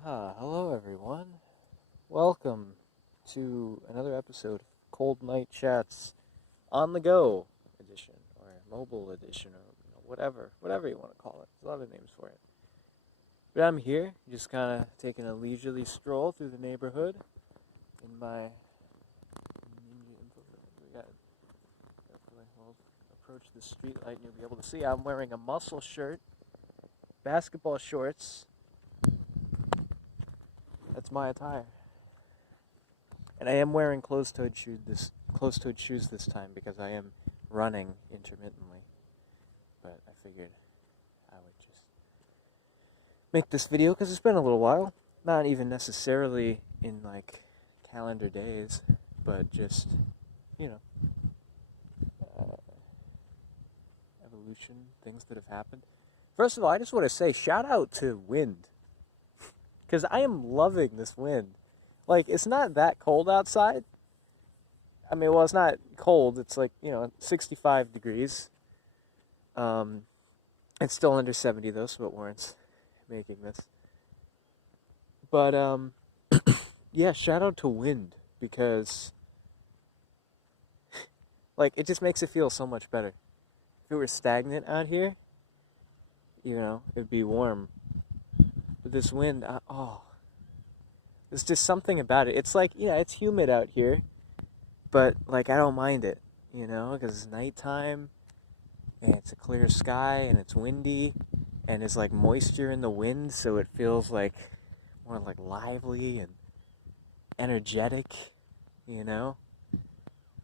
Hello everyone. Welcome to another episode of Cold Night Chats on the go edition or mobile edition or whatever you want to call it. There's a lot of names for it. But I'm here, just kind of taking a leisurely stroll through the neighborhood in my ninja infrared. We'll approach the street light and you'll be able to see I'm wearing a muscle shirt, basketball shorts. That's my attire. And I am wearing closed-toed shoes this time because I am running intermittently. But I figured I would just make this video because it's been a little while. Not even necessarily in like calendar days, but just, you know, evolution, things that have happened. First of all, I just want to say shout out to wind. Because I am loving this wind. Like, it's not that cold outside. I mean, well, it's not cold. It's like, 65 degrees. It's still under 70, though, so it warrants making this. But, yeah, shout out to wind. Because, like, it just makes it feel so much better. If it were stagnant out here, it'd be warm. But this wind, there's just something about it. It's like, it's humid out here, but like I don't mind it, because it's nighttime and it's a clear sky and it's windy and there's like moisture in the wind, so it feels like more like lively and energetic, Oh,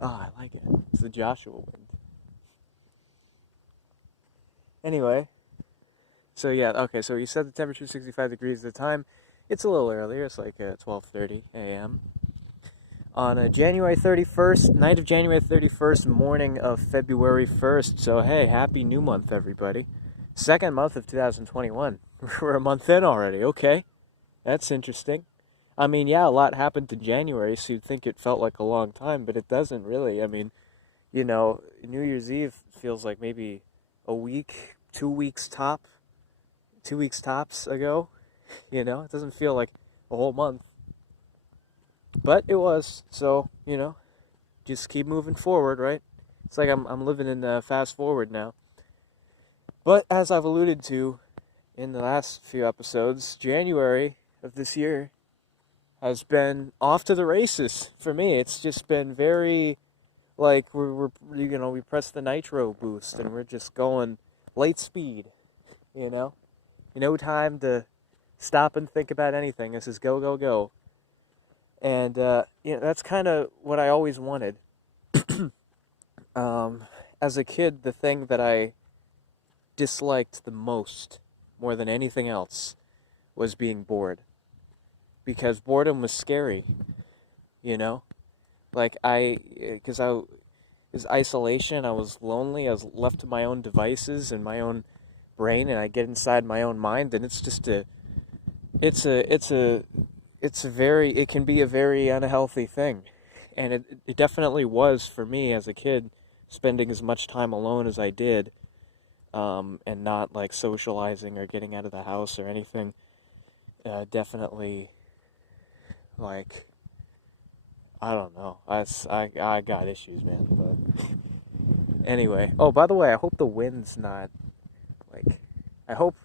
I like it. It's the Joshua wind. Anyway. So yeah, okay, so you said the temperature is 65 degrees at the time. It's a little earlier, it's like 12:30 a.m. On January 31st, night of January 31st, morning of February 1st. So hey, happy new month, everybody. Second month of 2021. We're a month in already, okay. That's interesting. I mean, yeah, a lot happened in January, so you'd think it felt like a long time, but it doesn't really. I mean, New Year's Eve feels like maybe a week, 2 weeks top. 2 weeks tops ago, it doesn't feel like a whole month, but it was. So just keep moving forward, right? It's like I'm living in fast forward now. But as I've alluded to in the last few episodes, January of this year has been off to the races for me. It's just been very like we press the nitro boost and we're just going light speed, No time to stop and think about anything. This is go, go, go. And, that's kind of what I always wanted. As a kid, the thing that I disliked the most, more than anything else, was being bored. Because boredom was scary, Like, because it was isolation, I was lonely, I was left to my own devices and my own brain, and I get inside my own mind, and it's just it can be a very unhealthy thing. And it definitely was for me as a kid, spending as much time alone as I did, and not like socializing or getting out of the house or anything. Definitely, like, I don't know. I got issues, man. But anyway, oh, by the way, I hope the wind's not like. I hope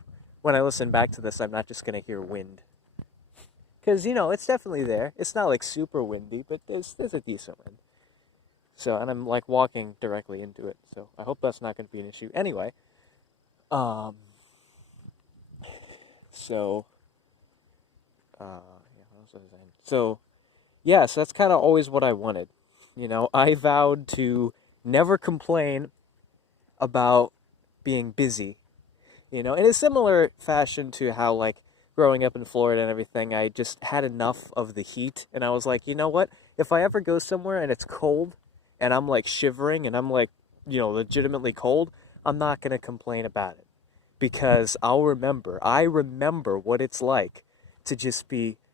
when I listen back to this, I'm not just gonna hear wind. Because, it's definitely there. It's not, like, super windy, but there's a decent wind. So, and I'm, like, walking directly into it. So, I hope that's not going to be an issue. Anyway, so, yeah, what was I saying? So, yeah, so that's kind of always what I wanted. I vowed to never complain about being busy. In a similar fashion to how, like, growing up in Florida and everything, I just had enough of the heat, and I was like, you know what? If I ever go somewhere and it's cold, and I'm, like, shivering, and I'm, like, legitimately cold, I'm not going to complain about it. Because I remember what it's like to just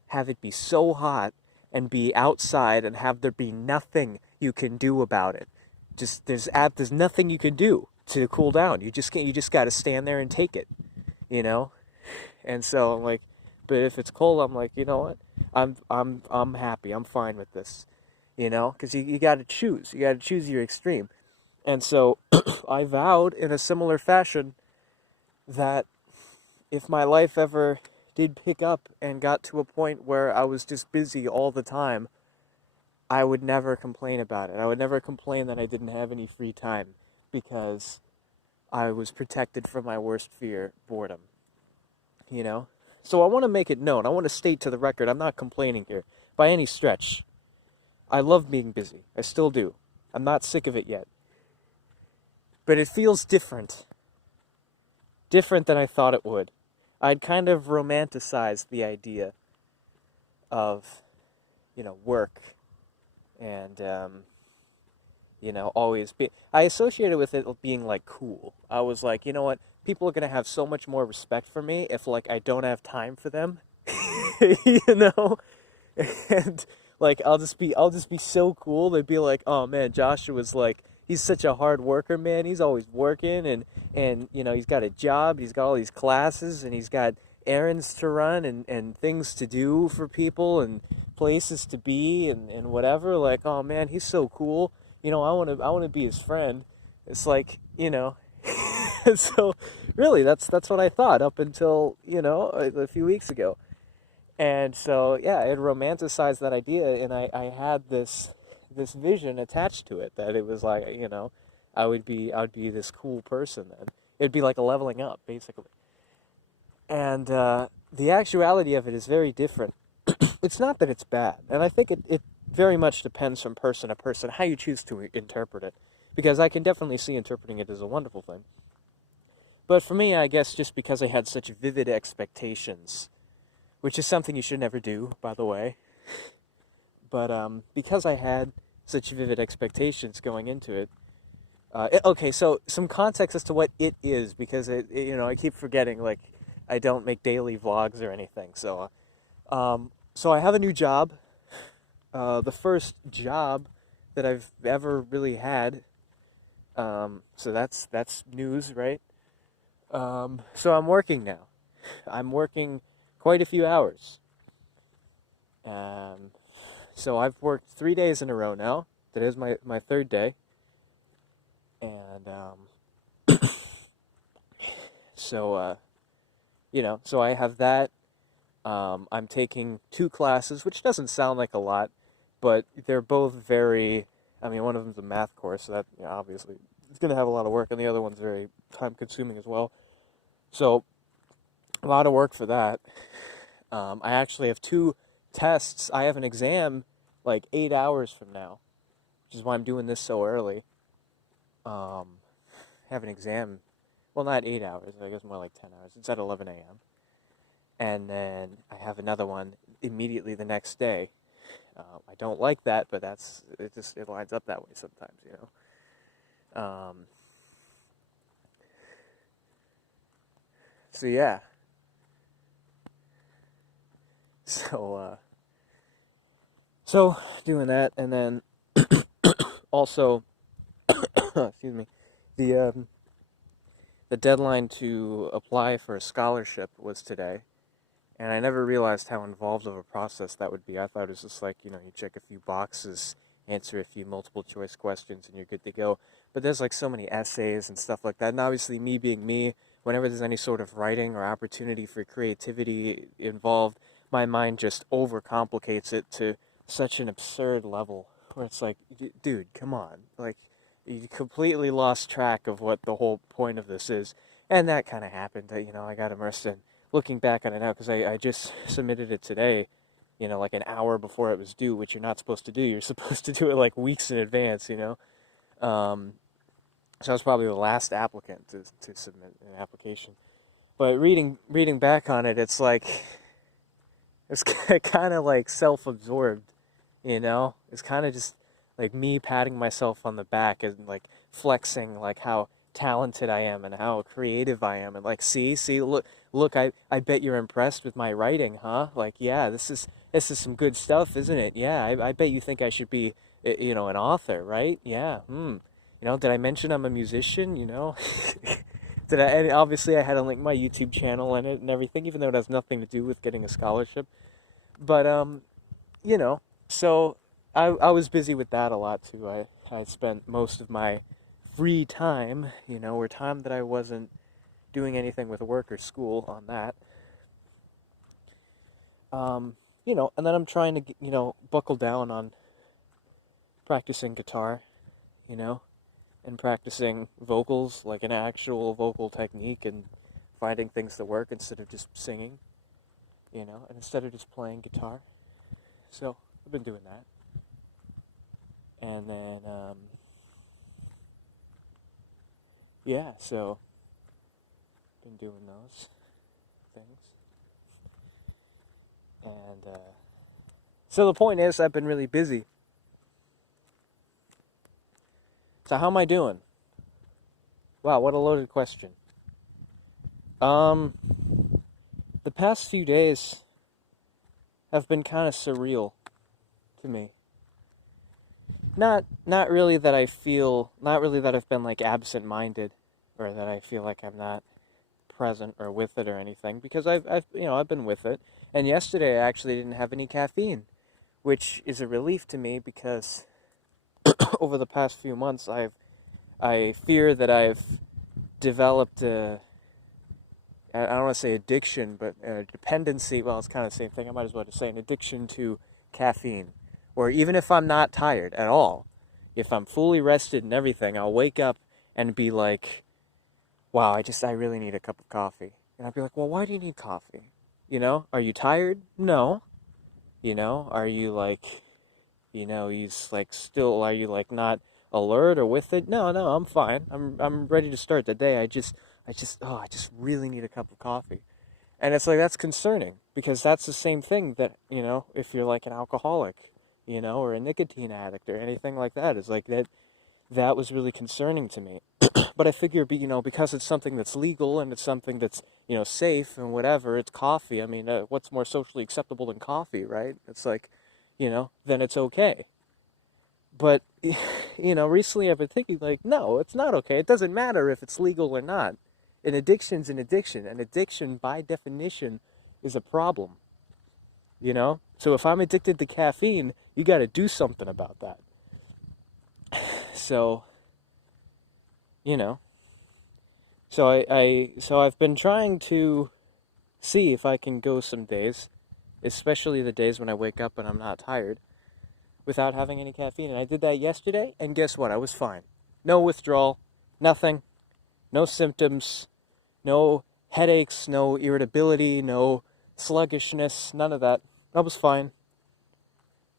have it be so hot, and be outside, and have there be nothing you can do about it. Just, there's nothing you can do to cool down. You just got to stand there and take it, And so, like, But if it's cold, I'm like, you know what? I'm happy. I'm fine with this. You know, because you got to choose. You got to choose your extreme. And so I vowed in a similar fashion that if my life ever did pick up and got to a point where I was just busy all the time, I would never complain about it. I would never complain that I didn't have any free time because I was protected from my worst fear, boredom. You know? So I want to make it known. I want to state to the record, I'm not complaining here by any stretch. I love being busy. I still do. I'm not sick of it yet. But it feels different. Different than I thought it would. I'd kind of romanticized the idea of, work and, always be. I associated with it being like cool. I was like, you know what? People are gonna have so much more respect for me if like I don't have time for them, you know, and like I'll just be so cool. They'd be like, oh man, Joshua's like he's such a hard worker, man. He's always working and he's got a job. He's got all these classes and he's got errands to run and things to do for people and places to be and whatever. Like, oh man, he's so cool. I want to be his friend. It's like, so really that's what I thought up until, a few weeks ago. And so, yeah, it romanticized that idea, and I had this vision attached to it that it was like, I would be this cool person then. It'd be like a leveling up, basically. And the actuality of it is very different. It's not that it's bad, and I think it very much depends from person to person how you choose to interpret it, because I can definitely see interpreting it as a wonderful thing. But for me, I guess just because I had such vivid expectations, which is something you should never do, by the way, but because I had such vivid expectations going into it, okay, so some context as to what it is, because I keep forgetting, like, I don't make daily vlogs or anything, so I have a new job, the first job that I've ever really had, so that's news, right? So I'm working now. I'm working quite a few hours. So I've worked 3 days in a row now. Today is my third day. And, so I have that. I'm taking 2 classes, which doesn't sound like a lot, but they're both very, one of them's a math course, so that, obviously, it's going to have a lot of work, and the other one's very time-consuming as well. So, a lot of work for that. I actually have 2 tests. I have an exam, like, 8 hours from now, which is why I'm doing this so early. I have an exam, well, not 8 hours, I guess more like 10 hours. It's at 11 a.m. And then I have another one immediately the next day. I don't like that, but it lines up that way sometimes, So yeah. So doing that, and then also, excuse me, the deadline to apply for a scholarship was today. And I never realized how involved of a process that would be. I thought it was just like, you check a few boxes, answer a few multiple choice questions, and you're good to go. But there's like so many essays and stuff like that. And obviously, me being me, whenever there's any sort of writing or opportunity for creativity involved, my mind just overcomplicates it to such an absurd level where it's like, dude, come on. Like, you completely lost track of what the whole point of this is. And that kind of happened. I got immersed in looking back on it now, because I just submitted it today, like an hour before it was due, which you're not supposed to do. You're supposed to do it like weeks in advance, So I was probably the last applicant to submit an application. But reading back on it, it's like, it's kind of like self-absorbed, It's kind of just like me patting myself on the back and like flexing like how talented I am and how creative I am, and like see look I bet you're impressed with my writing, huh? Like, yeah, this is some good stuff, isn't it? Yeah, I bet you think I should be an author, right? Yeah. Did I mention I'm a musician? And obviously I had to link my YouTube channel in it and everything, even though it has nothing to do with getting a scholarship. But you know, so I was busy with that a lot too. I spent most of my free time, or time that I wasn't doing anything with work or school on that. And then I'm trying to, buckle down on practicing guitar, you know, and practicing vocals, like an actual vocal technique, and finding things that work instead of just singing, and instead of just playing guitar. So I've been doing that. And then, yeah, so been doing those things. And so the point is, I've been really busy. So how am I doing? Wow, what a loaded question. The past few days have been kind of surreal to me. Not really that I've been like absent-minded, or that I feel like I'm not present or with it or anything, because I've been with it. And yesterday I actually didn't have any caffeine, which is a relief to me, because over the past few months I fear that I've developed I don't want to say addiction, but a dependency. Well, it's kind of the same thing. I might as well just say an addiction to caffeine. Or even if I'm not tired at all, if I'm fully rested and everything, I'll wake up and be like, wow, I really need a cup of coffee. And I'll be like, well, why do you need coffee? Are you tired? No. Are you like, are you like not alert or with it? No, I'm fine. I'm ready to start the day. I just really need a cup of coffee. And it's like, that's concerning, because that's the same thing that, if you're like an alcoholic, or a nicotine addict or anything like that, it's like that was really concerning to me. But I figure, because it's something that's legal and it's something that's, safe and whatever, it's coffee. I mean, what's more socially acceptable than coffee, right? It's like, then it's okay. But, recently I've been thinking, like, no, it's not okay. It doesn't matter if it's legal or not. An addiction's an addiction. An addiction, by definition, is a problem. So if I'm addicted to caffeine, you got to do something about that. So, so I've been trying to see if I can go some days, especially the days when I wake up and I'm not tired, without having any caffeine. And I did that yesterday, and guess what? I was fine. No withdrawal, nothing, no symptoms, no headaches, no irritability, no sluggishness, none of that. I was fine.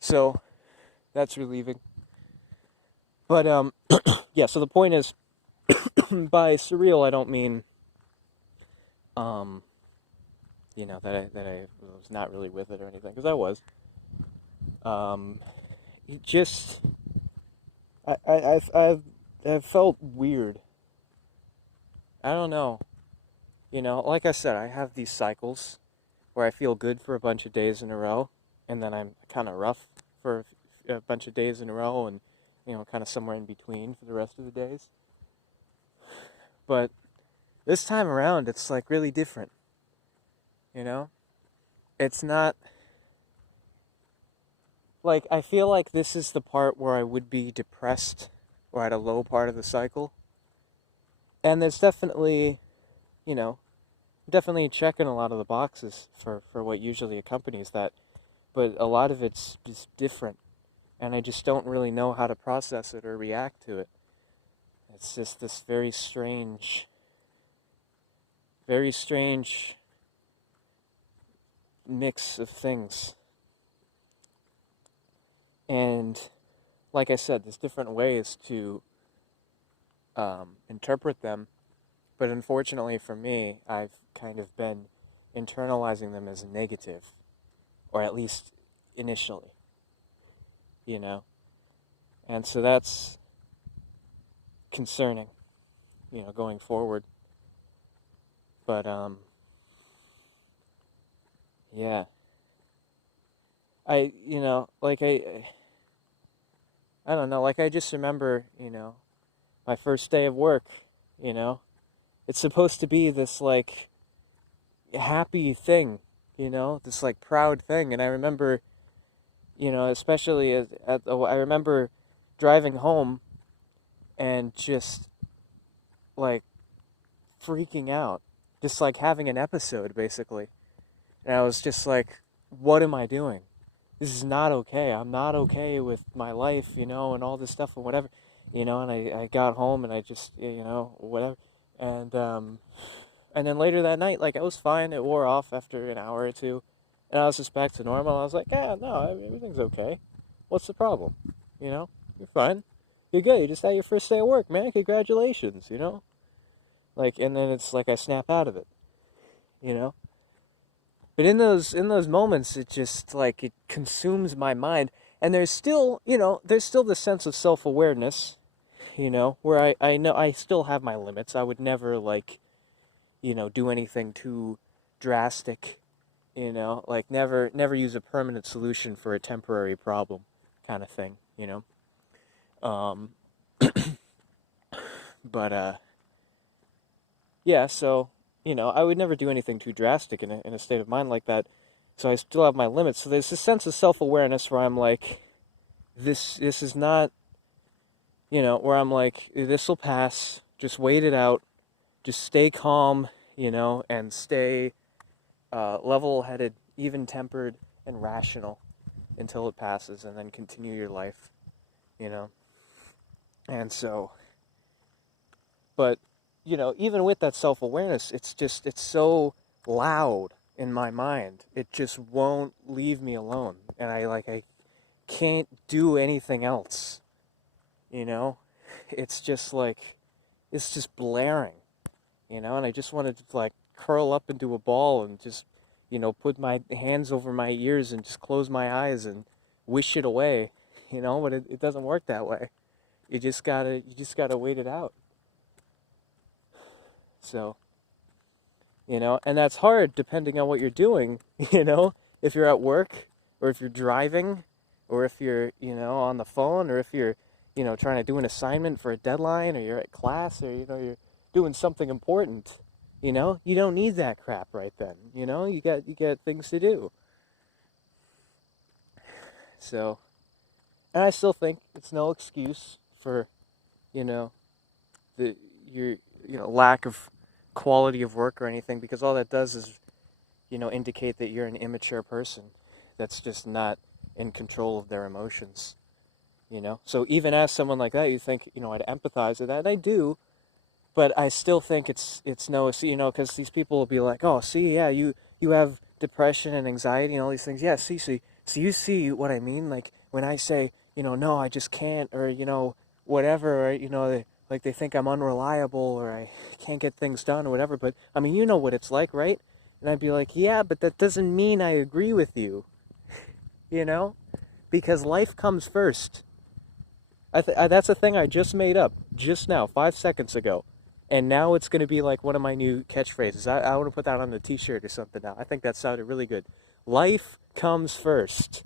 So that's relieving. But yeah, so the point is, by surreal I don't mean that I was not really with it or anything, because I was. It just I've felt weird. I don't know. Like I said, I have these cycles where I feel good for a bunch of days in a row, and then I'm kind of rough for a bunch of days in a row, and kind of somewhere in between for the rest of the days. But this time around, it's like really different. It's not like, I feel like this is the part where I would be depressed, or at a low part of the cycle. And there's definitely, definitely checking a lot of the boxes for what usually accompanies that. But a lot of it's just different. And I just don't really know how to process it or react to it. It's just this very strange mix of things. And like I said, there's different ways to interpret them, but unfortunately for me, I've kind of been internalizing them as negative, or at least initially, and so that's concerning, going forward. But yeah, I don't know, like I just remember, my first day of work, It's supposed to be this, like, happy thing, this, like, proud thing. And I remember, especially I remember driving home and just, like, freaking out. Just, like, having an episode, basically. And I was just like, what am I doing? This is not okay. I'm not okay with my life, and all this stuff and whatever, and I got home and I just, whatever. And then later that night, like, I was fine. It wore off after an hour or two. And I was just back to normal. I was like, yeah, no, everything's okay. What's the problem? You're fine. You're good. You just had your first day of work, man. Congratulations, Like, and then it's like I snap out of it, But in those moments, it just, like, it consumes my mind. And there's still, there's still this sense of self-awareness, where I know I still have my limits. I would never, like, do anything too drastic, like never use a permanent solution for a temporary problem kind of thing, Um, but, yeah, so, I would never do anything too drastic in a state of mind like that. So I still have my limits. So there's this sense of self-awareness where I'm like, this is not, where I'm like, this will pass. Just wait it out. Just stay calm, and stay level-headed, even-tempered, and rational until it passes, and then continue your life, And so, but, even with that self-awareness, it's so loud in my mind. It just won't leave me alone. And I can't do anything else, It's just like, it's just blaring, and I just wanted to, like, curl up into a ball and just, put my hands over my ears and just close my eyes and wish it away, but it doesn't work that way. You just gotta wait it out. So, and that's hard depending on what you're doing, if you're at work or if you're driving or if you're, on the phone or if you're, trying to do an assignment for a deadline or you're at class or, you're doing something important, you don't need that crap right then, you got things to do. So, and I still think it's no excuse for, your lack of quality of work or anything, because all that does is, indicate that you're an immature person that's just not in control of their emotions, So even as someone like that, you think, I'd empathize with that, and I do, but I still think it's no, because these people will be like, oh, see, yeah, you have depression and anxiety and all these things. Yeah, so you see what I mean? Like, when I say, no, I just can't, or, whatever, or, they think I'm unreliable or I can't get things done or whatever. But, I mean, you know what it's like, right? And I'd be like, yeah, but that doesn't mean I agree with you, Because life comes first. That's a thing I just made up just now, 5 seconds ago. And now it's going to be like one of my new catchphrases. I want to put that on the t-shirt or something now. I think that sounded really good. Life comes first.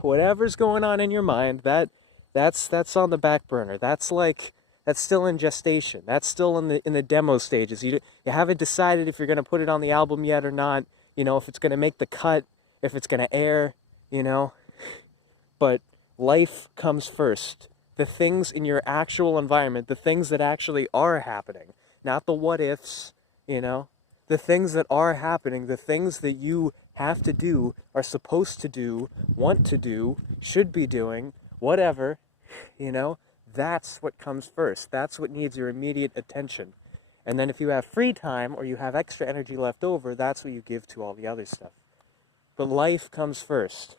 Whatever's going on in your mind, that's on the back burner. That's still in gestation. That's still in the demo stages. You haven't decided if you're going to put it on the album yet or not. If it's going to make the cut, if it's going to air, But life comes first. The things in your actual environment, the things that actually are happening, not the what ifs, the things that are happening, the things that you have to do, are supposed to do, want to do, should be doing, whatever, that's what comes first. That's what needs your immediate attention. And then if you have free time or you have extra energy left over, that's what you give to all the other stuff. But life comes first.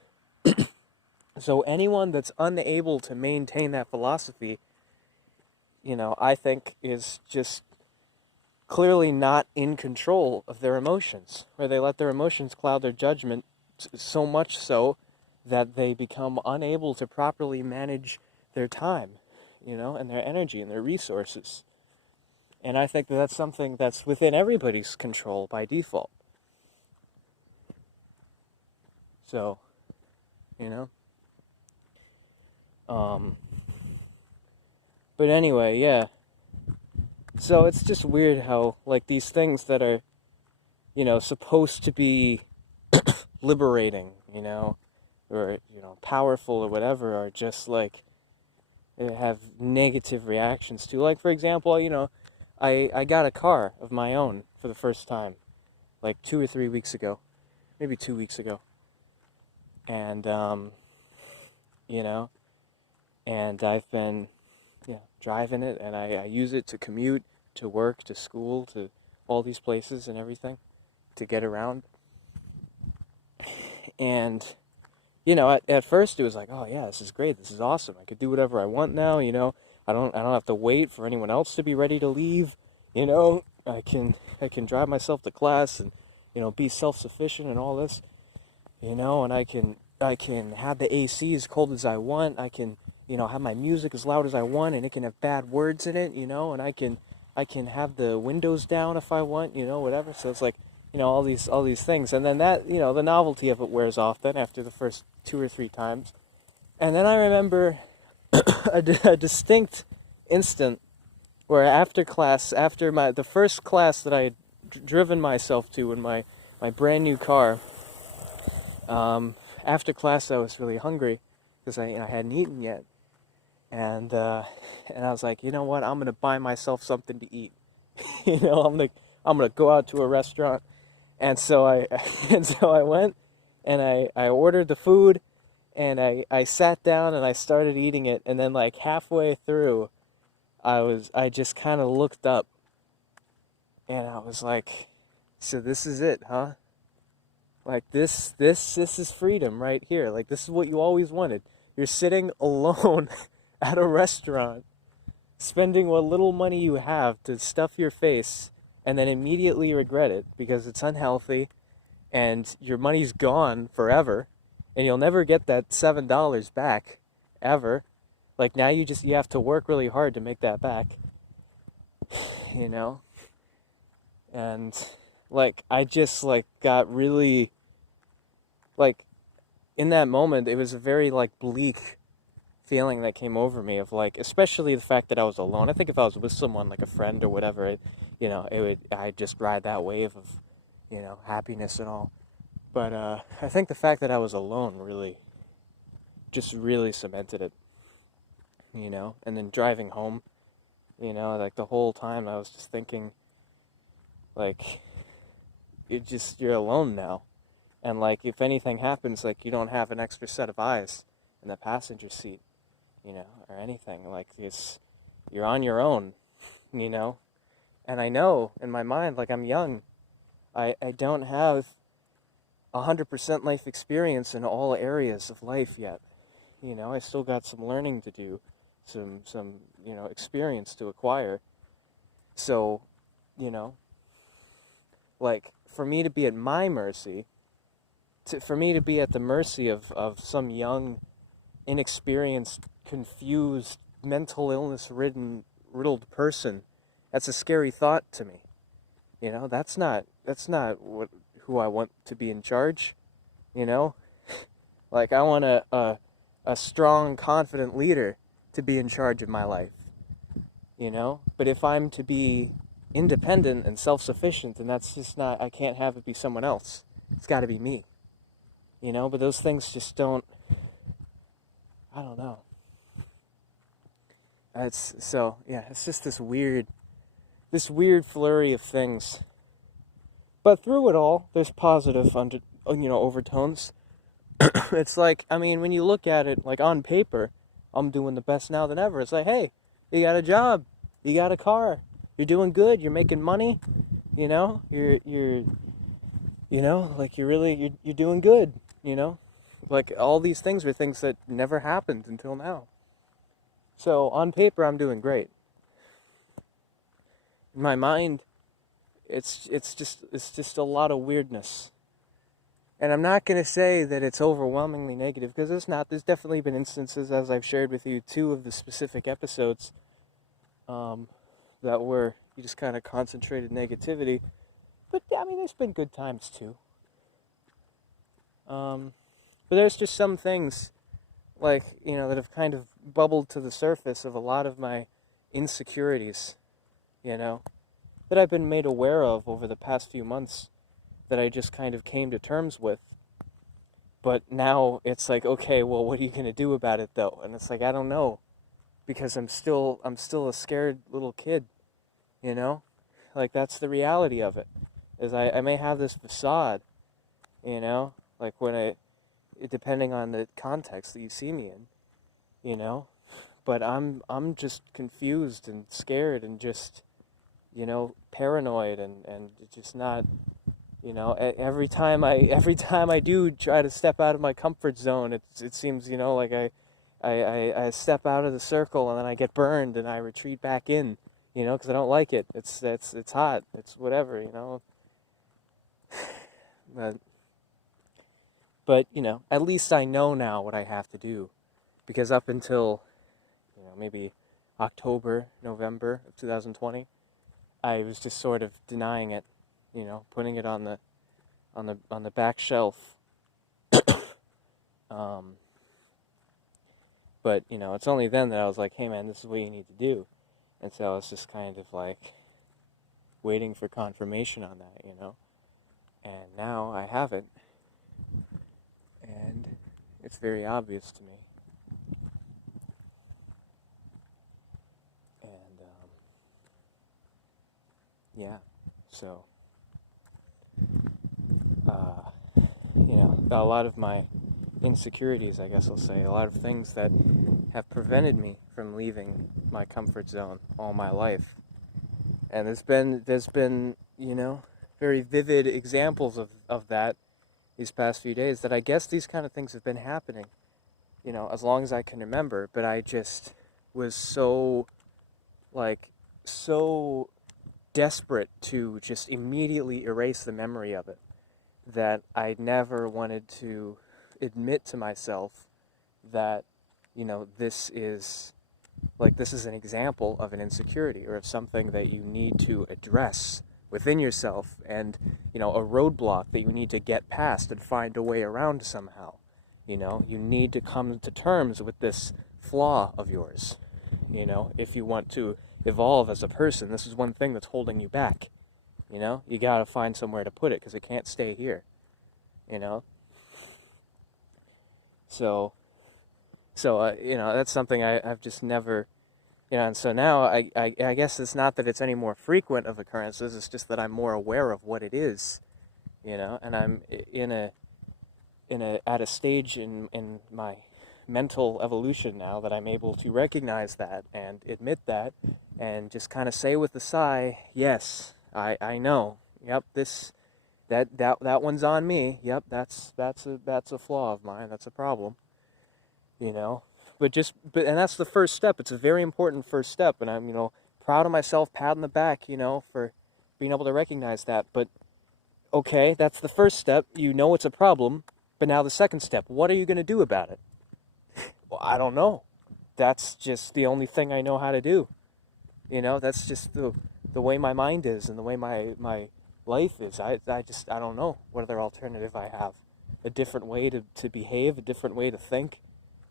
So anyone that's unable to maintain that philosophy, I think is just clearly not in control of their emotions, or they let their emotions cloud their judgment so much so that they become unable to properly manage their time, and their energy and their resources. And I think that that's something that's within everybody's control by default. So, But anyway, yeah. So it's just weird how, like, these things that are, supposed to be liberating, or, powerful or whatever, are just, like, they have negative reactions to. Like, for example, I got a car of my own for the first time, like 2 or 3 weeks ago, maybe 2 weeks ago. And, you know, and I've been, driving it, and I use it to commute, to work, to school, to all these places and everything, to get around. And, at first it was like, oh yeah, this is great, this is awesome. I could do whatever I want now, I don't have to wait for anyone else to be ready to leave, I can drive myself to class and, be self-sufficient and all this, and I can have the AC as cold as I want. I can, have my music as loud as I want, and it can have bad words in it, and I can have the windows down if I want, whatever. So it's like, all these things. And then that, the novelty of it wears off then after the first 2 or 3 times. And then I remember a distinct instant where after class, after the first class that I had driven myself to in my brand new car, after class I was really hungry because I hadn't eaten yet. And I was like, you know what? I'm gonna buy myself something to eat. I'm gonna go out to a restaurant. And so I went and I ordered the food, and I sat down and I started eating it. And then, like, halfway through, I just kind of looked up, and I was like, so this is it, huh? Like, this is freedom right here. Like, this is what you always wanted. You're sitting alone at a restaurant, spending what little money you have to stuff your face, and then immediately regret it because it's unhealthy, and your money's gone forever, and you'll never get that $7 back, ever. Like, now you have to work really hard to make that back, and, like, I just, like, got really, like, in that moment, it was a very, like, bleak feeling that came over me of, like, especially the fact that I was alone. I think if I was with someone, like a friend or whatever, I'd just ride that wave of, happiness and all. But I think the fact that I was alone really cemented it, and then driving home, like, the whole time I was just thinking, like, you're alone now. And, like, if anything happens, like, you don't have an extra set of eyes in the passenger seat, or anything. Like, you're on your own, And I know in my mind, like, I'm young. I don't have 100% life experience in all areas of life yet. I still got some learning to do, some experience to acquire. So, like, for me to be at my mercy, for me to be at the mercy of some young, inexperienced, confused, mental illness riddled person, that's a scary thought to me. That's not who I want to be in charge. Like, I want a strong, confident leader to be in charge of my life. But if I'm to be independent and self-sufficient, then that's just not, I can't have it be someone else. It's got to be me. But those things just don't, I don't know. It's just this weird flurry of things. But through it all, there's positive overtones. It's like, I mean, when you look at it, like, on paper, I'm doing the best now than ever. It's like, hey, you got a job, you got a car, you're doing good, you're making money, you're like, you're doing good, Like, all these things are things that never happened until now. So, on paper, I'm doing great. In my mind, it's just a lot of weirdness. And I'm not going to say that it's overwhelmingly negative, because it's not. There's definitely been instances, as I've shared with you, 2 of the specific episodes, that were, you just kind of concentrated negativity. But, I mean, there's been good times, too. But there's just some things, like, that have kind of bubbled to the surface of a lot of my insecurities, you know, that I've been made aware of over the past few months that I just kind of came to terms with. But now it's like, okay, well, what are you going to do about it though? And it's like, I don't know, because I'm still a scared little kid, you know? Like, that's the reality of it. Is I may have this facade, you know, like depending on the context that you see me in, you know, but I'm just confused and scared and just, you know, paranoid and just not, you know, every time I do try to step out of my comfort zone, it seems, you know, like I step out of the circle and then I get burned and I retreat back in, you know, because I don't like it. It's hot. It's whatever, you know. But you know, at least I know now what I have to do, because up until, you know, maybe October, November of 2020, I was just sort of denying it, you know, putting it on the back shelf. But you know, it's only then that I was like, hey man, this is what you need to do. And so I was just kind of like waiting for confirmation on that, you know. And now I have it. And it's very obvious to me. And, yeah, so, you know, a lot of my insecurities, I guess I'll say, a lot of things that have prevented me from leaving my comfort zone all my life. And there's been, you know, very vivid examples of that these past few days, that I guess these kind of things have been happening, you know, as long as I can remember, but I just was so desperate to just immediately erase the memory of it that I never wanted to admit to myself that, you know, this is an example of an insecurity or of something that you need to address within yourself, and, you know, a roadblock that you need to get past and find a way around somehow. You know, you need to come to terms with this flaw of yours. You know, if you want to evolve as a person, this is one thing that's holding you back. You know, you gotta find somewhere to put it, because it can't stay here. You know? So you know, that's something I've just never, you know, and so now I guess it's not that it's any more frequent of occurrences, it's just that I'm more aware of what it is, you know, and I'm at a stage in my mental evolution now that I'm able to recognize that and admit that and just kind of say with a sigh, yes, I know. Yep, that one's on me. Yep, that's a flaw of mine. That's a problem. You know, and that's the first step. It's a very important first step, and I'm, you know, proud of myself, pat on the back, you know, for being able to recognize that. But okay, that's the first step. You know it's a problem, but now the second step, what are you going to do about it? Well, I don't know. That's just the only thing I know how to do. You know, that's just the way my mind is and the way my life is. I don't know what other alternative I have. A different way to behave, a different way to think,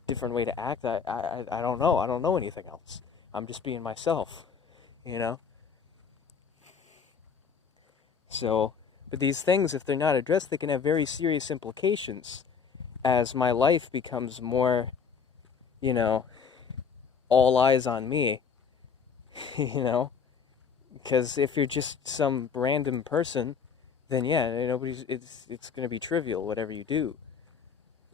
different way to act. I don't know. I don't know anything else. I'm just being myself, you know? So, but these things, if they're not addressed, they can have very serious implications as my life becomes more, you know, all eyes on me, you know? Because if you're just some random person, then yeah, it's going to be trivial, whatever you do.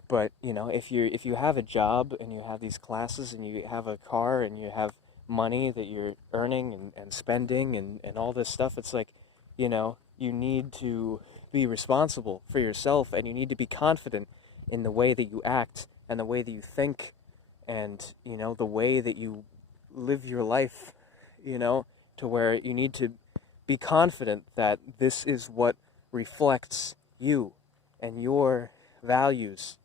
But, you know, if you have a job and you have these classes and you have a car and you have money that you're earning and spending and all this stuff, it's like, you know, you need to be responsible for yourself, and you need to be confident in the way that you act and the way that you think and, you know, the way that you live your life, you know, to where you need to be confident that this is what reflects you and your values,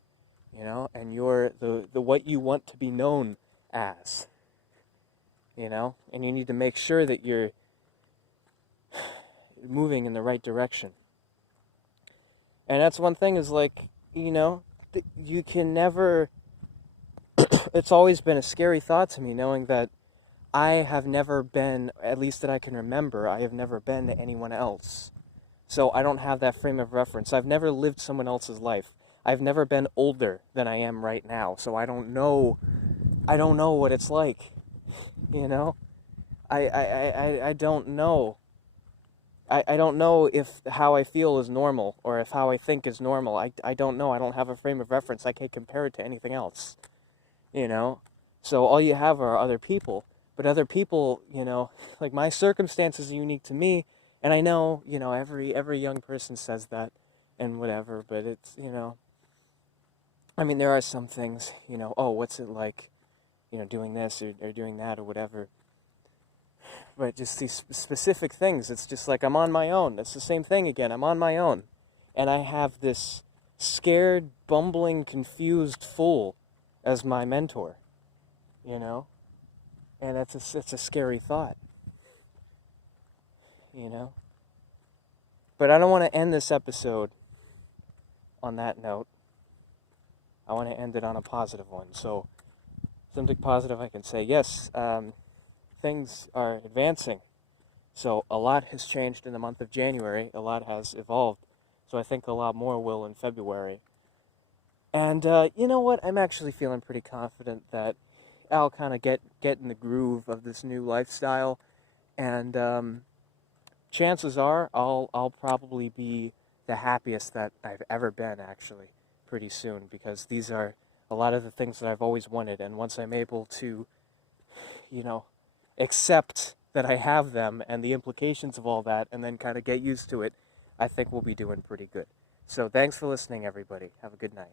you know, and the what you want to be known as, you know, and you need to make sure that you're moving in the right direction. And that's one thing is, like, you know, you can never, it's always been a scary thought to me knowing that I have never been, at least that I can remember, I have never been to anyone else. So I don't have that frame of reference. I've never lived someone else's life. I've never been older than I am right now. So I don't know what it's like, you know? I don't know. I don't know if how I feel is normal or if how I think is normal. I don't know. I don't have a frame of reference. I can't compare it to anything else, you know? So all you have are other people. But other people, like my circumstances are unique to me. And I know, every young person says that and whatever, but it's, I mean, there are some things, oh, what's it like, doing this or doing that or whatever. But just these specific things, it's just like I'm on my own. It's the same thing again. I'm on my own. And I have this scared, bumbling, confused fool as my mentor, And it's a scary thought, But I don't want to end this episode on that note. I want to end it on a positive one. So, something positive I can say. Yes, things are advancing. So a lot has changed in the month of January. A lot has evolved. So I think a lot more will in February. And you know what? I'm actually feeling pretty confident that I'll kind of get in the groove of this new lifestyle. And chances are I'll probably be the happiest that I've ever been, actually, pretty soon. Because these are a lot of the things that I've always wanted. And once I'm able to, accept that I have them and the implications of all that and then kind of get used to it, I think we'll be doing pretty good. So thanks for listening, everybody. Have a good night.